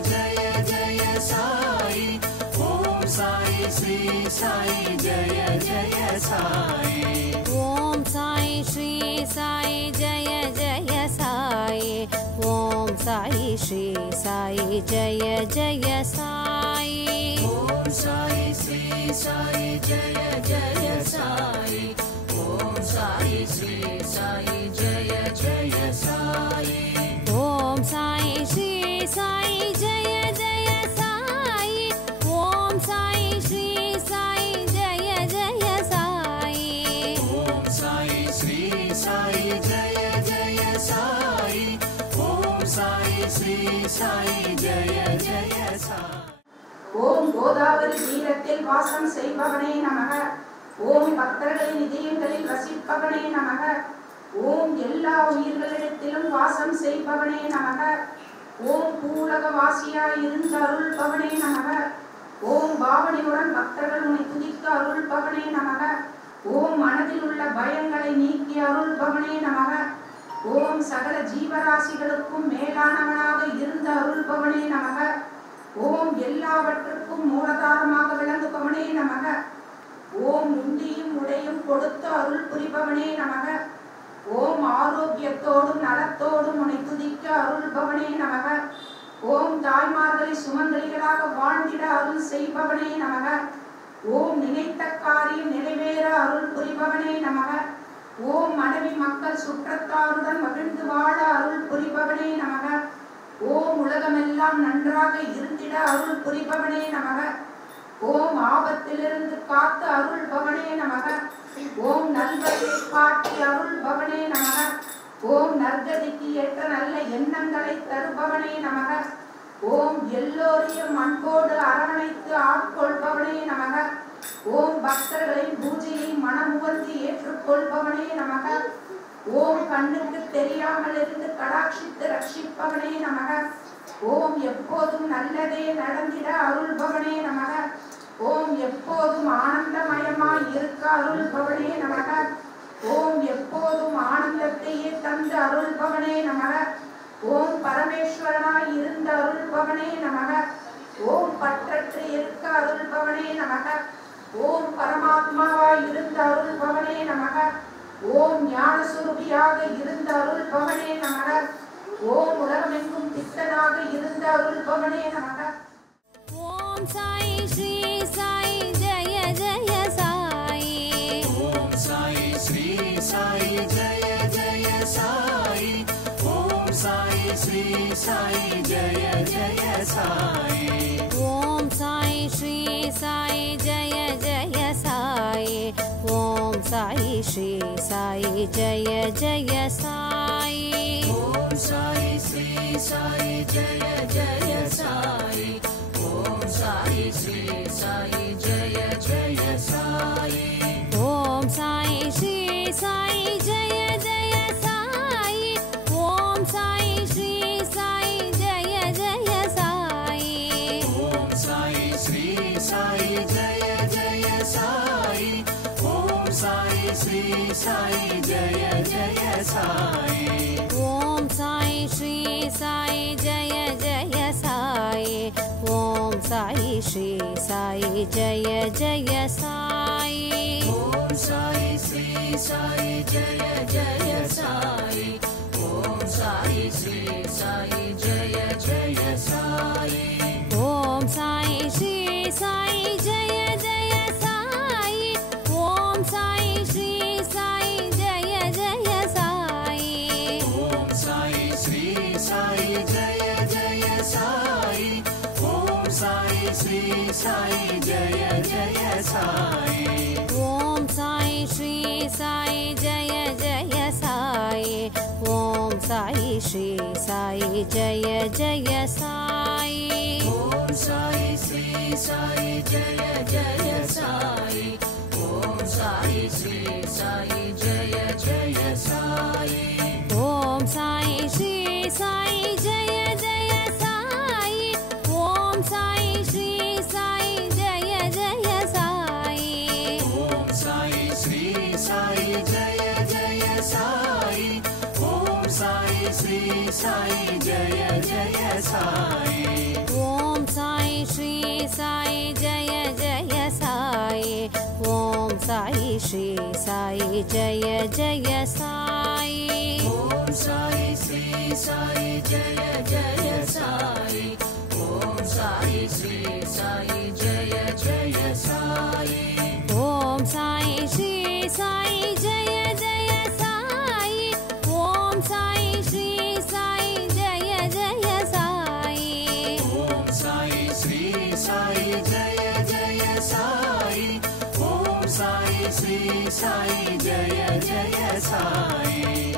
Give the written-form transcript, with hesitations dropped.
जय जय साई ओम साई श्री साई जय जय साई ओम साई श्री साई जय जय साई ओम साई श्री साई जय जय साई ओम साई श्री साई जय जय साई ओम साई श्री साई जय जय साई ओम साई श्री साई जय जय साई ओम साई श्री साई जय जय साई ओम साई श्री साई जय जय साई ओम साई श्री साई जय जय साई ஓம் கோதாவரி தீரத்தில் வாசம் செய்பவனே நமக ஓம் பக்தர்களின் இதயங்களில் வசிப்பவனே நமக ஓம் எல்லா உயிர்களிடத்திலும் வாசம் செய்பவனே நமக ஓம் பூலக வாசியாய் இருந்து அருள்பவனே நமக ஓம் பாவனையுடன் பக்தர்கள் உன்னை துதிக்க அருள்பவனே நமக ஓம் மனதில் உள்ள பயங்களை நீக்கி அருள்பவனே நமக ஓம் சகல ஜீவராசிகளுக்கும் மேலானவனாக இருந்து அருள்பவனே நமக ஓம் எல்லாவற்றுக்கும் மூலதாரமாக விளங்குபவனே நமக ஓம் உண்டியும் உடையும் கொடுத்து அருள் புரிபவனே நமக ஓம் ஆரோக்கியத்தோடும் நலத்தோடும் உன்னை துதிக்க அருள்பவனே நமக ஓம் தாய்மார்களை சுமங்கலிகளாக வாழ்ந்திட அருள் செய்பவனே நமக ஓம் நினைத்த காரியம் நிறைவேற அருள் புரிபவனே நமக ஓம் மனைவி மக்கள் சுற்றத்தாருடன் மகிழ்ந்து வாழ அருள் புரிபவனே நமக ஓம் உலகமெல்லாம் நன்றாக இருந்திட அருள் புரிபவனே நமக ஓம் ஆபத்திலிருந்து காத்து அருள்பவனே நமக ஓம் நல்வழியை காட்டி அருள்பவனே நமக ஓம் நற்கதிக்கு ஏற்ற நல்ல எண்ணங்களை தருபவனே நமக ஓம் எல்லோரையும் அன்போடு அரவணைத்து ஆட்கொள்பவனே நமக ஓம் பக்தர்களின் பூஜையை மனமுவந்து ஏற்றுக்கொள்பவனே நமக ஓம் கண்ணுக்கு தெரியாமல் இருந்து கடாட்சித்து ரட்சிப்பவனே நமக ஓம் எப்போதும் நல்லதே நடந்திட அருள்பவனே நமக ஓம் எப்போதும் ஆனந்தமயமாய் இருக்க அருள்பவனே நமக ஓம் எப்போதும் ஆனந்தத்தையே தந்து அருள்பவனே நமக ஓம் பரமேஸ்வரனாய் இருந்த அருள்பவனே நமக ஓம் பற்றற்று இருக்க அருள்பவனே நமக ஓம் பரமாத்மாவாய் இருந்த அருள்பவனே நமக ஓம் ஞானஸ்வரூபியாக இருந்த அருள்பவனே நமக ஓம் உலகமெங்கும் தித்தனாக இருந்த அருள்பவனே நமக ஓம் சாய் ஸ்ரீ சாய் ஜெய ஜெய சாய் ओम साई श्री साई जय जय साई ओम साई श्री साई जय जय साई ஓம் சாய் ஸ்ரீ சாய் ஜெய ஜெய சாய் ஓம் சாய் ஸ்ரீ சாய் ஜெய ஜெய சாய் ओम साई श्री साई जय जय साई ओम साई श्री साई जय जय साई ஓம் சாய் ஸ்ரீ சாய் ஜெய ஜெய சாய் ஓம் சாய் ஸ்ரீ சாய் ஜெய ஜெய சாய் ओम साई श्री साई जय जय साई ओम साई श्री साई जय जय साई ஓம் சாய் ஸ்ரீ சாய் ஜெய ஜெய சாய் ஓம் சாய் ஸ்ரீ சாய் ஜெய ஜெய சாய் ओम साई श्री साई जय जय साई ओम साई श्री साई जय जय साई ஓம் சாய் ஸ்ரீ சாய் ஜெய ஜெய சாய் ஓம் சாய் ஸ்ரீ சாய் ஜெய ஜெய சாய் ओम साई श्री साई जय जय साई ओम साई श्री साई जय जय साई ஓம் சாய் ஸ்ரீ சாய் ஜெய ஜெய சாய் ஓம் சாய் ஸ்ரீ சாய் ஜெய ஜெய சாய் ओम साई श्री साई जय जय साई ओम साई श्री साई जय जय साई ஓம் சாய் ஸ்ரீ சாய் ஜெய ஜெய சாய் ஓம் சாய் ஸ்ரீ சாய் ஜெய ஜெய சாய் ओम साई श्री साई जय जय साई ओम साई श्री साई जय जय साई साई श्री साई जय जय साई। ओम साई श्री साई जय जय साई। ओम साई श्री साई जय जय साई। ओम साई श्री साई जय जय साई। ओम साई श्री साई जय जय साई। ओम साई श्री साई जय जय साई। ओम साई श्री साई जय जय साई।